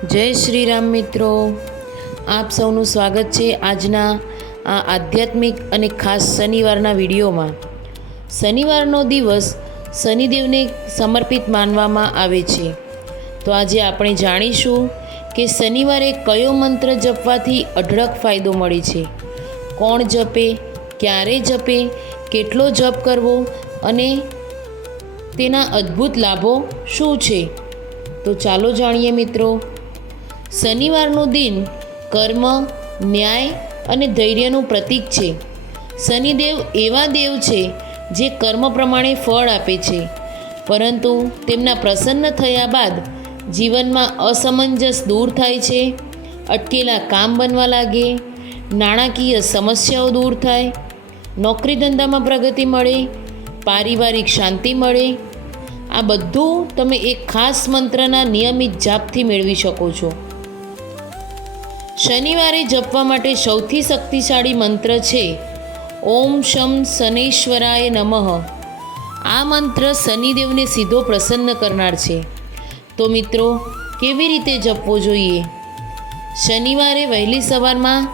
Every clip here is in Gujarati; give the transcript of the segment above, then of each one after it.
જય શ્રી રામ મિત્રો, આપ સૌનું સ્વાગત છે આજના આ આધ્યાત્મિક અને ખાસ શનિવારના વિડીયોમાં। શનિવારનો દિવસ શનિદેવને સમર્પિત માનવામાં આવે છે। તો આજે આપણે જાણીશું કે શનિવારે કયો મંત્ર જપવાથી અઢળક ફાયદો મળે છે, કોણ જપે, ક્યારે જપે, કેટલો જપ કરવો અને તેના અદ્ભુત લાભો શું છે। તો ચાલો જાણીએ મિત્રો। શનિવારનું દિન કર્મ, ન્યાય અને ધૈર્યનું પ્રતીક છે। શનિદેવ એવા દેવ છે જે કર્મ પ્રમાણે ફળ આપે છે, પરંતુ તેમના પ્રસન્ન થયા બાદ જીવનમાં અસમંજસ દૂર થાય છે, અટકેલા કામ બનવા લાગે, નાણાકીય સમસ્યાઓ દૂર થાય, નોકરી ધંધામાં પ્રગતિ મળે, પારિવારિક શાંતિ મળે। આ બધું તમે એક ખાસ મંત્રના નિયમિત જાપથી મેળવી શકો છો। શનિવારે જપવા માટે સૌથી શક્તિશાળી મંત્ર છે ઓમ શમ શનૈશ્વરાય નમઃ। આ મંત્ર શનિદેવને સીધો પ્રસન્ન કરનાર છે। તો મિત્રો, કેવી રીતે જપવો જોઈએ? શનિવારે વહેલી સવારમાં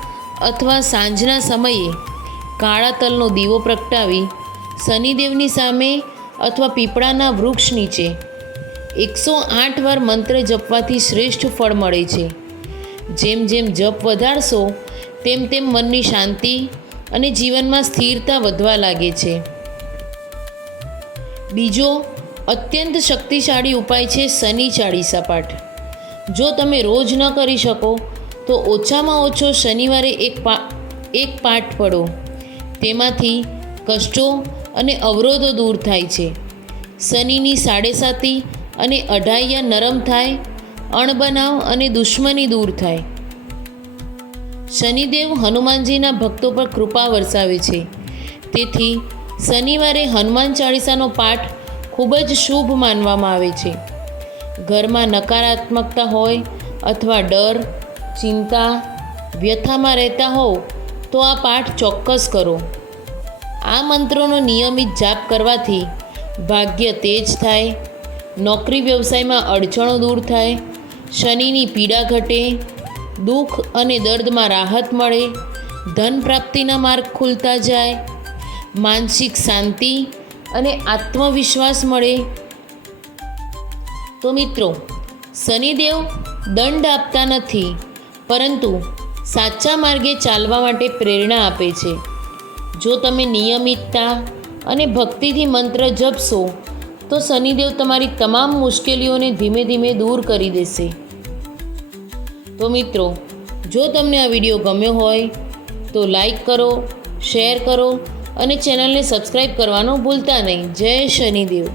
અથવા સાંજના સમયે કાળા તલનો દીવો પ્રગટાવી શનિદેવની સામે અથવા પીપળાના વૃક્ષ નીચે 108 વાર મંત્ર જપવાથી શ્રેષ્ઠ ફળ મળે છે। જેમ જેમ જપ વધારશો તેમ તેમ મનની શાંતિ અને જીવનમાં સ્થિરતા વધવા લાગે છે। બીજો અત્યંત શક્તિશાળી ઉપાય છે શનિ ચાળીસા પાઠ। જો તમે રોજ ન કરી શકો તો ઓછામાં ઓછો શનિવારે એક પાઠ પઢો। તેમાંથી કષ્ટો અને અવરોધો દૂર થાય છે, શનિની સાડેસાતી અને અઢાઈયા નરમ થાય, અણબનાવ અને દુશ્મની દૂર થાય। શનિદેવ હનુમાનજીના ભક્તો પર કૃપા વરસાવે છે, તેથી શનિવારે હનુમાન ચાળીસાનો પાઠ ખૂબ જ શુભ માનવામાં આવે છે। ઘરમાં નકારાત્મકતા હોય અથવા ડર, ચિંતા, વ્યથામાં રહેતા હોવ તો આ પાઠ ચોક્કસ કરો। આ મંત્રોનો નિયમિત જાપ કરવાથી ભાગ્ય તેજ થાય, નોકરી વ્યવસાયમાં અડચણો દૂર થાય, શનિની પીડા ઘટે, દુઃખ અને દર્દમાં રાહત મળે, ધન પ્રાપ્તિના માર્ગ ખુલતા જાય, માનસિક શાંતિ અને આત્મવિશ્વાસ મળે। તો મિત્રો, શનિદેવ દંડ આપતા નથી, પરંતુ સાચા માર્ગે ચાલવા માટે પ્રેરણા આપે છે। જો તમે નિયમિતતા અને ભક્તિથી મંત્ર જપશો તો શનિદેવ તમારી તમામ મુશ્કેલીઓને ધીમે ધીમે દૂર કરી દેશે। તો મિત્રો, જો તમને આ વિડીયો ગમ્યો હોય તો લાઈક કરો, શેર કરો અને ચેનલને સબસ્ક્રાઈબ કરવાનું ભૂલતા નહીં। જય શનિદેવ।